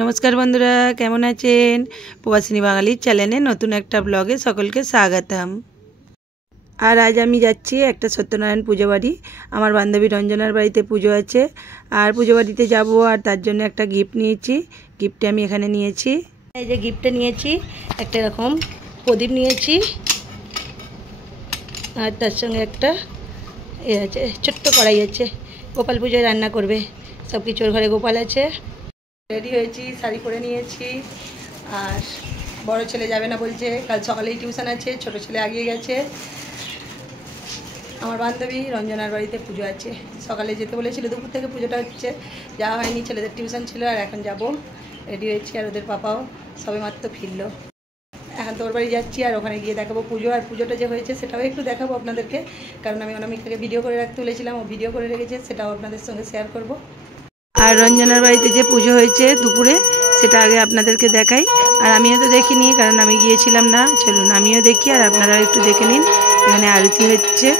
नमस्कार बंधुरा केमन आছেন প্রবাসিনী বাঙালির চ্যানেলে নতুন একটা ব্লগে সকলকে স্বাগতম। আর আজ আমি যাচ্ছি একটা সত্যনারায়ণ পুজো বাড়ি। আমার বান্ধবী রঞ্জনার বাড়িতে পুজো আছে আর পুজো বাড়িতে যাব আর তার জন্য একটা গিফট নিয়েছি। গিফটটা আমি এখানে নিয়েছি, এই যে গিফটটা নিয়েছি, একটা এরকম প্রদীপ নিয়েছি আর তার সঙ্গে একটা এ আছে ছোট্ট কড়াই আছে, গোপাল পুজোয় রান্না করবে। সব কিছুর ঘরে গোপাল আছে। রেডি হয়েছি, শাড়ি পরে নিয়েছি। আর বড় ছেলে যাবে না বলছে, কাল সকালেই টিউশন আছে, ছোট ছেলে আগিয়ে গেছে। আমার বান্ধবী রঞ্জনার বাড়িতে পুজো আছে, সকালে যেতে বলেছিল, দুপুর থেকে পুজোটা হচ্ছে, যাওয়া হয়নি, ছেলেদের টিউশন ছিল। আর এখন যাব, রেডি হয়েছি। আর ওদের পাপাও সবে মাত্র ফিরলো। এখন তোর বাড়ি যাচ্ছি আর ওখানে গিয়ে দেখাবো পুজো। আর পুজোটা যে হয়েছে সেটাও একটু দেখাবো আপনাদেরকে, কারণ আমি অনামিকাকে ভিডিও করে রাখতে বলেছিলাম, ও ভিডিও করে রেখেছে, সেটাও আপনাদের সঙ্গে শেয়ার করব। আর রঞ্জনার বাড়িতে যে পুজো হয়েছে দুপুরে, সেটা আগে আপনাদেরকে দেখাই। আর আমিও তো দেখিনি, কারণ আমি গিয়েছিলাম না। চলুন আমিও দেখি আর আপনারাও একটু দেখে নিন। এখানে আরতি হচ্ছে।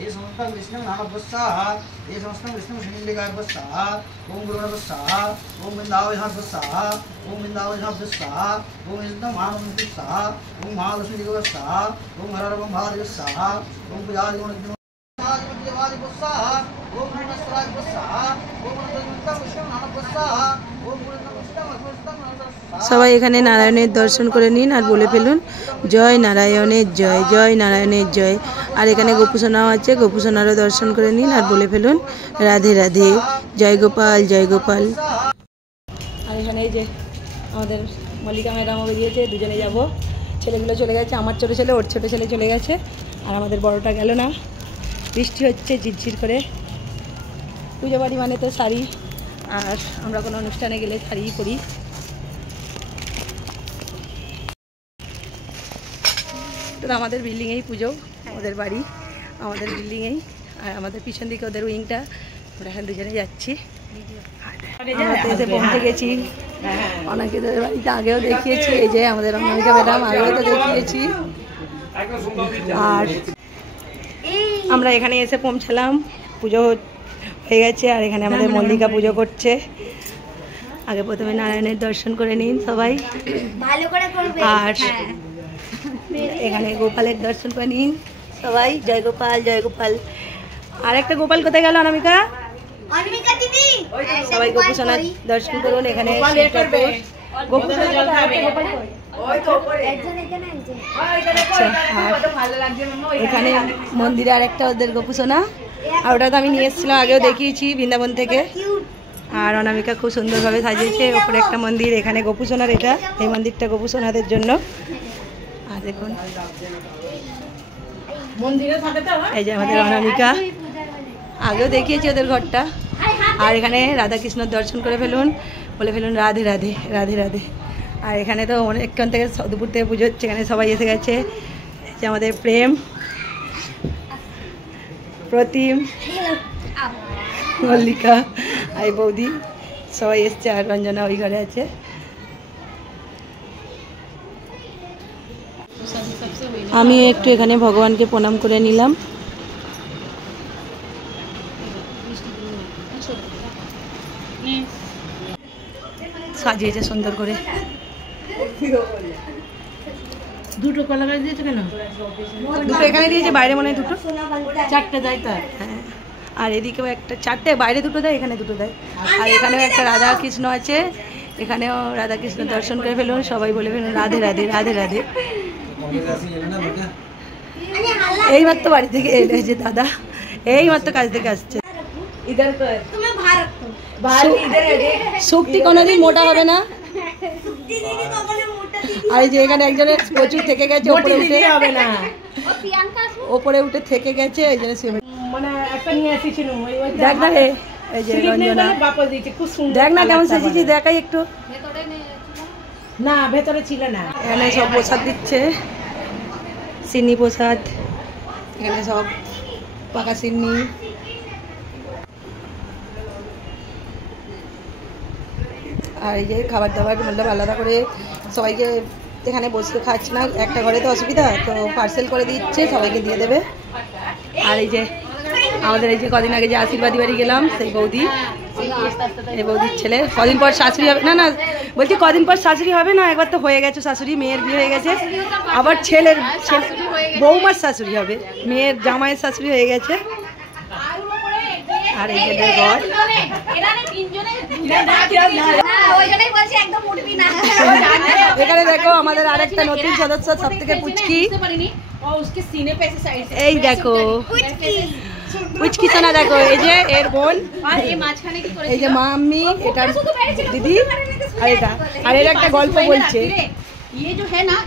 ये समस्त विष्णु नाम वत्साह ये समस्त विष्णु शनिलिंगाय वत्साह ओम गुरुण वत्साह ओम बिंदावधाम वत्साह ओम बिंदावधाम वत्साह ओम इन्दम मानव वत्साह ओम महालक्ष्मी दिग वत्साह ओम हररवम भाद वत्साह ओम पुजादि गुण देवादि वत्साह ओम नमस्कार वत्साह ओम नमस्कार विष्णु नाम वत्साह ओम गुरुण সবাই এখানে নারায়ণের দর্শন করে নিন আর বলে ফেলুন জয় নারায়ণের জয়, জয় নারায়ণের জয়। আর এখানে গোপুসোনাও আছে, গোপুসোনারও দর্শন করে নিন আর বলে ফেলুন রাধে রাধে, জয় গোপাল জয় গোপাল। আর এখানে এই যে আমাদের মল্লিকা ম্যাডামও বেরিয়েছে, দুজনে যাব। ছেলেগুলো চলে গেছে, আমার ছোটো ছেলে, ওর ছোটো ছেলে চলে গেছে, আর আমাদের বড়টা গেল না। বৃষ্টি হচ্ছে ঝিরঝির করে। পুজো বাড়ি মানে তো শাড়ি, আর আমরা কোনো অনুষ্ঠানে গেলে শাড়িই পরি। তো আমাদের বিল্ডিংয়েই পুজো, ওদের বাড়ি আমাদের বিল্ডিংয়েই, আর আমাদের পিছন দিকে ওদের উইংটা। আমরা এখন দুজনে যাচ্ছি। এসে পৌঁছে গেছি। অনেকে বাড়িতে আগেও দেখিয়েছি, এই যে আমাদের অনামিকা ম্যাডাম, আগেও তো দেখিয়েছি। আর আমরা এখানে এসে পৌঁছালাম, পুজো হয়ে গেছে। আর এখানে আমাদের মল্লিকা পুজো করছে। আগে প্রথমে নারায়ণের দর্শন করে নিন সবাই, আর এখানে গোপালের দর্শন করে নিন সবাই। জয় গোপাল জয় গোপাল। আর একটা গোপাল কোথায় গেল অনামিকা? সবাই গোপুসোনার দর্শন করুন। এখানে এখানে মন্দিরে আর একটা ওদের গোপুসোনা, আর ওটা তো আমি নিয়ে এসেছিলাম, আগেও দেখিয়েছি বৃন্দাবন থেকে। আর অনামিকা খুব সুন্দরভাবে সাজিয়েছে। ওপরে একটা মন্দির, এখানে গোপুসোনার, এটা এই মন্দিরটা গোপুসোনাদের জন্য। আর দেখুন এই যে আমাদের অনামিকা, আগেও দেখিয়েছি ওদের ঘরটা। আর এখানে রাধাকৃষ্ণর দর্শন করে ফেলুন, বলে ফেলুন রাধে রাধে রাধে রাধে। আর এখানে তো অনেকক্ষণ থেকে, দুপুর থেকে পুজো হচ্ছে, এখানে সবাই এসে গেছে। যে আমাদের প্রেম, প্রতিম, মল্লিকা, আই বৌদি সবাই এসছে। আর রঞ্জনা ওই ঘরে আছে। আমি একটু এখানে ভগবানকে প্রণাম করে নিলাম। সাজিয়েছে সুন্দর করে। দুটো কলা গাছ দিয়েছে কেন? দুটো এখানে দিয়েছে, বাইরে মনে হয় দুটো, চারটে দেয় তার। হ্যাঁ, আর এদিকেও একটা, চারটে, বাইরে দুটো দেয়, এখানে দুটো দেয়। আর এখানেও একটা রাধা কৃষ্ণ আছে, এখানেও রাধা কৃষ্ণ দর্শন করে ফেলুন সবাই, বলে ফেলুন রাধে রাধে রাধে রাধে। এইমাত্র বাড়ি থেকে এলে যে দাদা, এইমাত্র কাজ থেকে আসছে। শক্তি কোনোদিন মোটা হবে না। আর এই যে এখানে একজনের প্রচুর থেকে গেছে, ওপরে উঠে হবে না, ওপরে উঠে থেকে গেছে। এই জন্য দেখ না হে, এই যে রঞ্জনা, দেখ না কেমন সেজেছি, দেখাই একটু। না ভেতরে ছিল না। এখানে সব প্রসাদ দিচ্ছে, সিন্নি প্রসাদ, এখানে সব পাকা সিন্নি। আর এই যে খাবার দাবার বললাম আলাদা করে সবাইকে এখানে বসে খাচ্ছে না, একটা ঘরে তো অসুবিধা, তো পার্সেল করে দিচ্ছে, সবাইকে দিয়ে দেবে। আর এই যে আমাদের এই যে কদিন আগে যে আশীর্বাদী বাড়ি গেলাম সেই বৌদি, এই বৌদির ছেলে কদিন পর শাশুড়ি হবে, না না বলছি কদিন পর শাশুড়ি হবে না, একবার তো হয়ে গেছে শাশুড়ি, মেয়ের বিয়ে হয়ে গেছে, আবার ছেলের বৌমার শাশুড়ি হবে, মেয়ের জামাইয়ের শাশুড়ি হয়ে গেছে। আর এই যে ঘর এখানে দেখো আমাদের আরেকটা নতুন সদস্য, সব থেকে পুচকি, এই দেখো পুচকি সোনা, দেখো এই যে এর বোন, এই যে মাম্মি, এটা দিদি, আর এটা, আর এর একটা গল্প বলছে,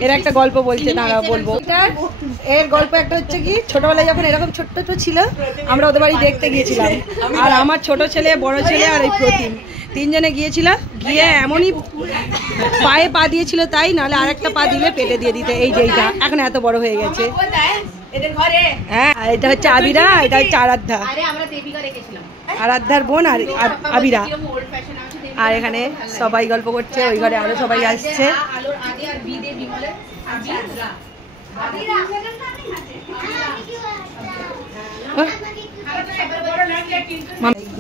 এর একটা গল্প বলছে, দাঁড়াও বলবো। এর গল্প একটা হচ্ছে কি, ছোটবেলায় যখন এরকম ছোট্ট ছোট ছিল আমরা ওদের বাড়ি দেখতে গিয়েছিলাম, আর আমার ছোট ছেলে, বড় ছেলে আর এই প্রতিম তিনজনে গিয়েছিলাম, গিয়ে এমনই পায়ে পা দিয়েছিল তাই, নাহলে আরেকটা পা দিলে পেটে দিয়ে দিতে, এই যে এইটা এখন এত বড় হয়ে গেছে। হ্যাঁ, এটা হচ্ছে আবিরা, এটা হচ্ছে আরাধ্যা, আরাধ্যার বোন আর আবিরা। আর এখানে সবাই গল্প করছে, ওই ঘরে আরো সবাই আসছে।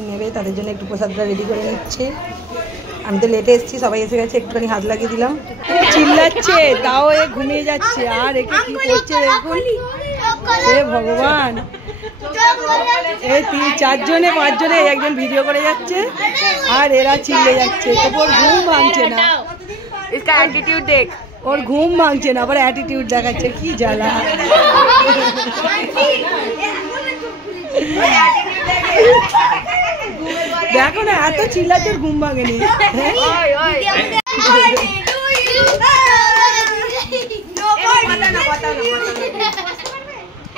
নেবে তাদের জন্য একটু প্রসাদটা রেডি করে নিচ্ছে, আমি তো লেটে এসেছি, সবাই এসে গেছে, একটুখানি হাত লাগিয়ে দিলাম। চিল্লাচ্ছে তাও এ ঘুমিয়ে যাচ্ছে, আর একে কি করছে দেখুন, হে ভগবান, এই 3-4 5 একজন ভিডিও করে যাচ্ছে আর এরা চিল্লে যাচ্ছে, তবু ওর ঘুম ভাঙছে না, অ্যাটিটিউড দেখ, ওর ঘুম ভাঙছে না, আবার অ্যাটিটিউড দেখাচ্ছে, কি জ্বালা। দেখো না এত চিল্লাচ্ছে, ঘুম ভাঙেনি।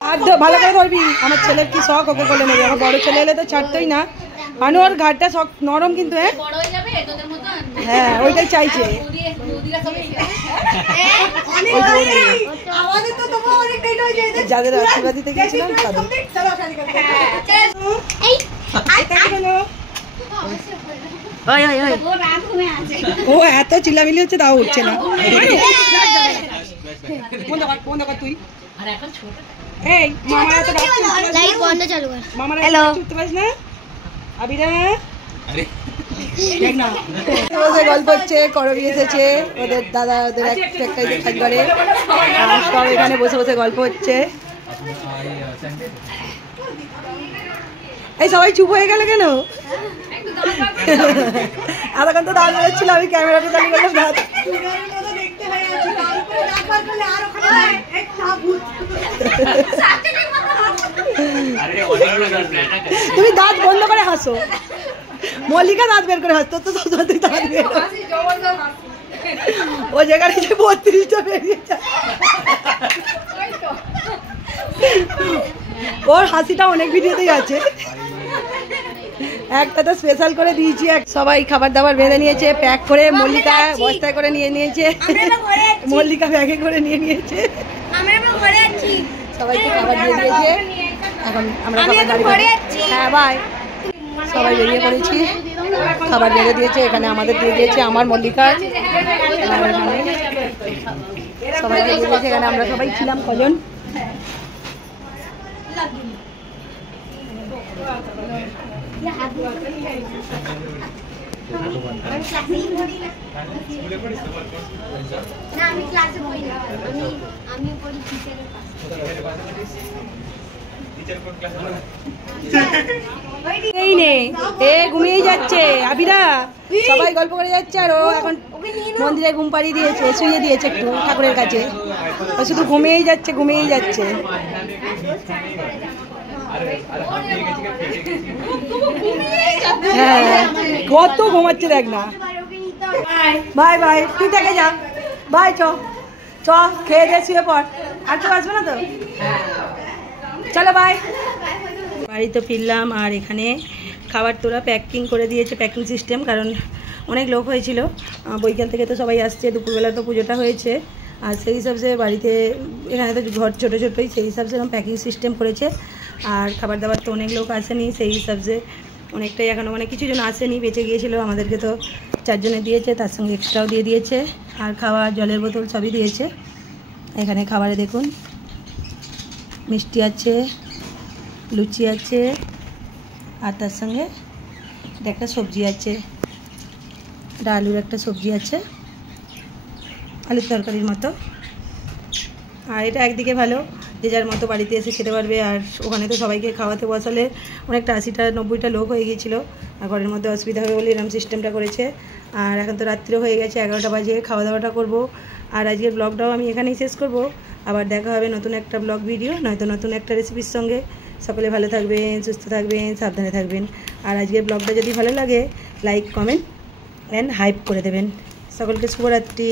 আর ভালো করে ধরবি, আমার ছেলের কি শখ, ওকে বলে নেবে, আমার বড় ছেলে এলে তো ছাড়তোই না, মানে ওর ঘাটটা শখ নরম কিন্তু, হ্যাঁ ওইটাই চাইছে। যাদের আশীর্বাদ দিতে গিয়েছিলাম ও এত চিল্লামিলি হচ্ছে তাও উঠছে না। তুই এই মামা তো লাইট বন্ধ চালু কর, মামা হ্যালো উঠতে পারিস না আবিরা, আরে দেখ না ওদের গল্প হচ্ছে, করবি এসেছে ওদের দাদা, ওদের একটাই দেখাই করে, সব এখানে বসে বসে গল্প হচ্ছে। এই সবাই চুপ হয়ে গেল কেন? এতক্ষণ তো দাঁড় বেরোচ্ছিল, আমি ক্যামেরাটা চালু করলাম দাঁত। তুমি দাঁত বন্ধ করে হাসো, মল্লিকা দাঁত বের করে হাসতো, তো তুই দাঁত বের, ও যেখানে 32টা বেরিয়েছে, ওর হাসিটা অনেক ভিডিওতেই আছে, একটা তো স্পেশাল করে দিয়েছি। সবাই খাবার দাবার বেঁধে নিয়েছে, প্যাক করে, মল্লিকা বস্তায় করে নিয়ে নিয়েছে, মল্লিকা ব্যাগে করে নিয়ে নিয়েছে, সবাইকে খাবার দিয়ে দিয়েছে, এখন আমরা হ্যাঁ বাই, সবাই বেরিয়ে পড়েছি, খাবার বেঁধে দিয়েছে, এখানে আমাদের দিয়ে দিয়েছে, আমার মল্লিকা সবাই দিয়ে দিয়েছে, এখানে আমরা সবাই ছিলাম কজন, এই নে এ ঘুমিয়েই যাচ্ছে, আবিরা সবাই গল্প করে যাচ্ছে, আর ও এখন মন্দিরে ঘুম পাড়িয়ে দিয়েছে, শুয়ে দিয়েছে একটু ঠাকুরের কাছে, ও শুধু ঘুমিয়েই যাচ্ছে, ঘুমিয়েই যাচ্ছে। হ্যাঁ কত ঘুমাচ্ছে দেখ না। বাই বাই, তুই থেকে যা, বাই, চ চ খেয়ে দিয়ে শুয়ে পড়, আর তো আসবে না তো, চলো বাই। বাড়িতে ফিরলাম, আর এখানে খাবার তোরা প্যাকিং করে দিয়েছে, প্যাকিং সিস্টেম, কারণ অনেক লোক হয়েছিল, বৈকাল থেকে তো সবাই আসছে, দুপুরবেলা তো পুজোটা হয়েছে, আর সেই হিসাবে বাড়িতে এখানে তো ঘর ছোটো ছোটোই, সেই হিসাবে এরকম প্যাকিং সিস্টেম করেছে, আর খাবার দাবার তো অনেক লোক আসেনি, সেই হিসাবে অনেকটাই এখনও মানে কিছু জন আসেনি, বেঁচে গিয়েছিলো, আমাদেরকে তো 4 জনে দিয়েছে, তার সঙ্গে এক্সট্রাও দিয়ে দিয়েছে, আর খাওয়া জলের বোতল সবই দিয়েছে। এখানে খাবারে দেখুন মিষ্টি আছে, লুচি আছে, আর তার সঙ্গে একটা সবজি আছে, আলুর একটা সবজি আছে, আলুর তরকারির মতো। আর এটা একদিকে ভালো, যে যার মতো বাড়িতে এসে খেতে পারবে। আর ওখানে তো সবাইকে খাওয়াতে বসালে অনেকটা 80টা 90টা লোক হয়ে গিয়েছিলো, আর ঘরের মধ্যে অসুবিধা হবে বলে এরকম সিস্টেমটা করেছে। আর এখন তো রাত্রিও হয়ে গেছে, 11টা বাজে, খাওয়া দাওয়াটা করবো। আর আজকের ব্লগটাও আমি এখানেই শেষ করব। আবার দেখা হবে নতুন একটা ব্লগ ভিডিও, নয়তো নতুন একটা রেসিপির সঙ্গে। সকলে ভালো থাকবেন, সুস্থ থাকবেন, সাবধানে থাকবেন। আর আজকের ব্লগটা যদি ভালো লাগে লাইক, কমেন্ট অ্যান্ড হাইপ করে দেবেন। সকলকে শুভরাত্রি।